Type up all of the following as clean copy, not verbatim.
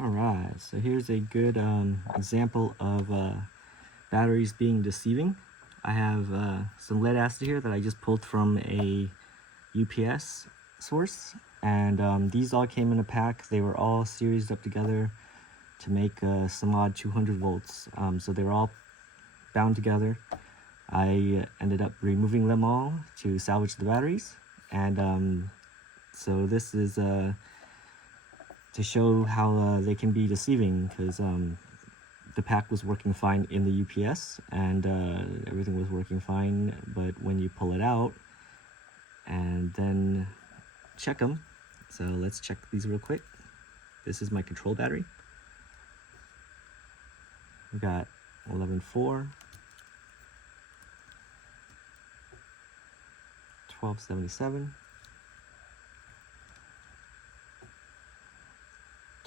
Alright, so here's a good example of batteries being deceiving. I have some lead acid here that I just pulled from a UPS source, and these all came in a pack. They were all seriesed up together to make some odd 200 volts. So they were all bound together. I ended up removing them all to salvage the batteries, and so this is to show how they can be deceiving, because the pack was working fine in the UPS and everything was working fine, but when you pull it out and then check them, so let's check these real quick. This is my control battery. We got 11.4, 1277,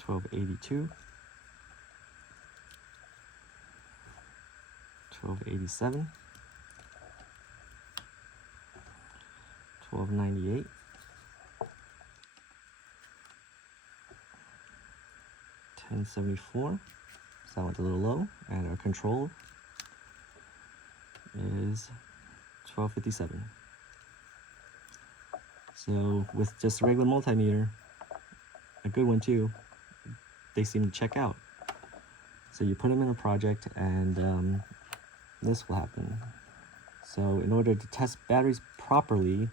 1282, 1287, 1298, 1074. So that went a little low, and our control is 1257. So with just a regular multimeter, a good one too, they seem to check out. So you put them in a project and this will happen. So in order to test batteries properly,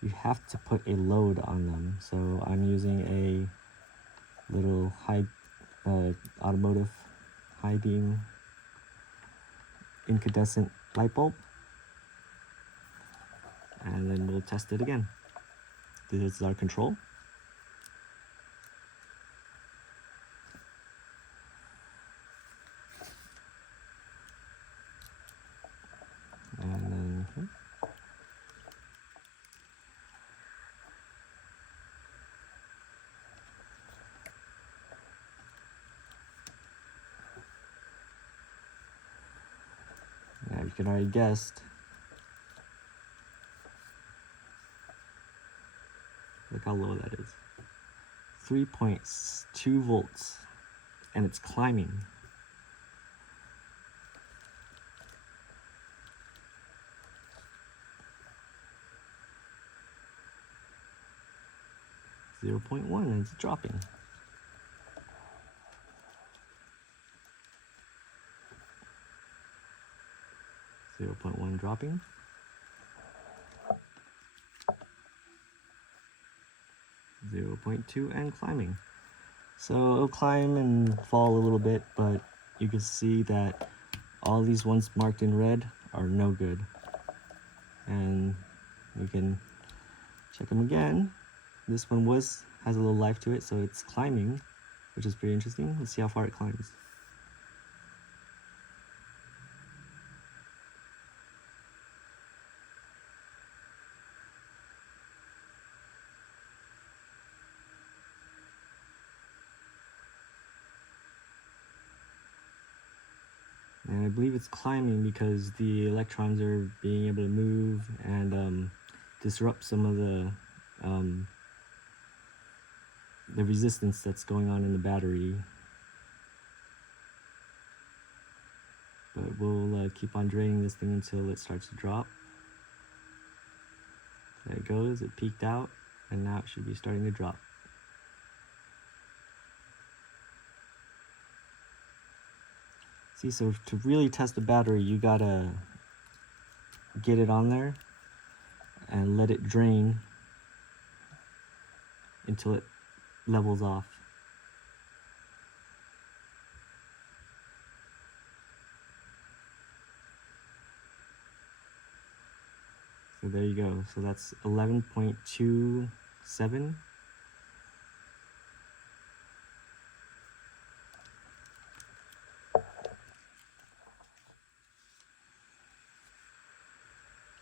you have to put a load on them. So I'm using a little automotive high beam incandescent light bulb, and then we'll test it again. This is our control. And then now you can already guessed. Look how low that is. 3.2 volts, and it's climbing. .1, and it's dropping. 0.1 dropping. 0.2 and climbing. So it'll climb and fall a little bit, but you can see that all these ones marked in red are no good. And we can check them again. This one has a little life to it, so it's climbing, which is pretty interesting. Let's see how far it climbs. And I believe it's climbing because the electrons are being able to move and disrupt some of the resistance that's going on in the battery. But we'll keep on draining this thing until it starts to drop. There it goes, it peaked out, and now it should be starting to drop. See, so to really test the battery, you gotta get it on there and let it drain until it levels off. So there you go. So that's 11.27.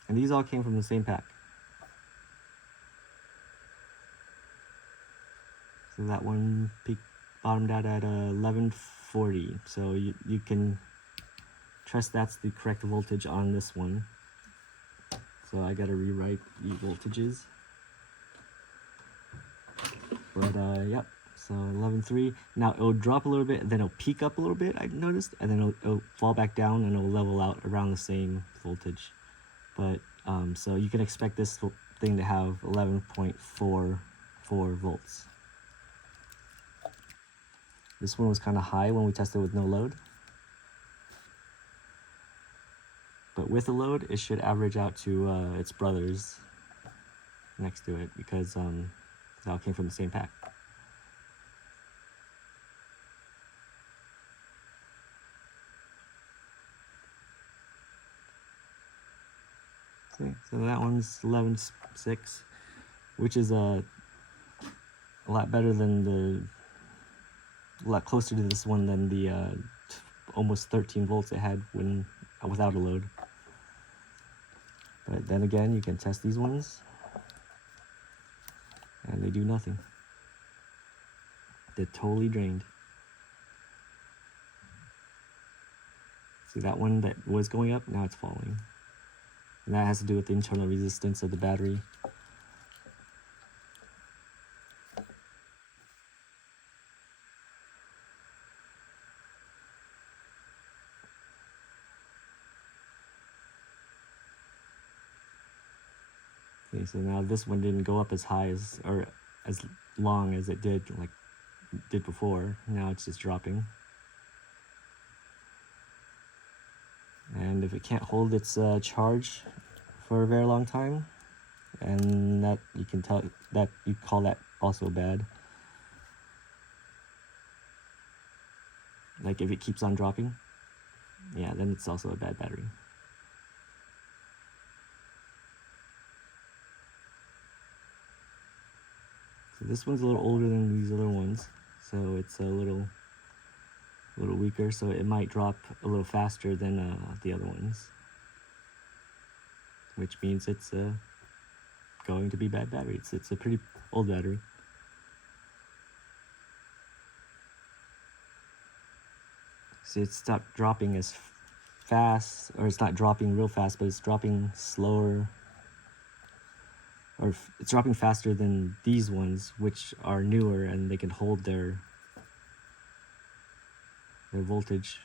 And these all came from the same pack. So that one bottomed out at 1140. So you can trust that's the correct voltage on this one. So I gotta rewrite the voltages. But yep, So 11.3. Now it'll drop a little bit, and then it'll peak up a little bit, I noticed, and then it'll fall back down, and it'll level out around the same voltage. But so you can expect this thing to have 11.44 volts. This one was kind of high when we tested with no load. But with a load, it should average out to its brothers next to it, because they all came from the same pack. See, so that one's 11.6, which is a lot better than a lot closer to this one than the almost 13 volts it had when without a load. But then again, you can test these ones, and they do nothing. They're totally drained. See that one that was going up, now it's falling. And that has to do with the internal resistance of the battery. Okay, so now this one didn't go up as high as, or as long as it did, like it did before. Now it's just dropping. And if it can't hold its charge for a very long time, and that you can tell that you call that also bad. Like if it keeps on dropping, yeah, then it's also a bad battery. So this one's a little older than these other ones, so it's a little weaker, so it might drop a little faster than the other ones, which means it's going to be bad battery. It's a pretty old battery. See, it stopped dropping as fast, or it's not dropping real fast, but it's dropping slower, or it's dropping faster than these ones, which are newer and they can hold their voltage.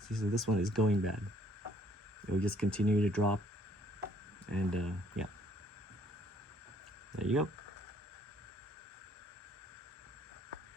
See, so this one is going bad. It will just continue to drop, and yeah, there you go.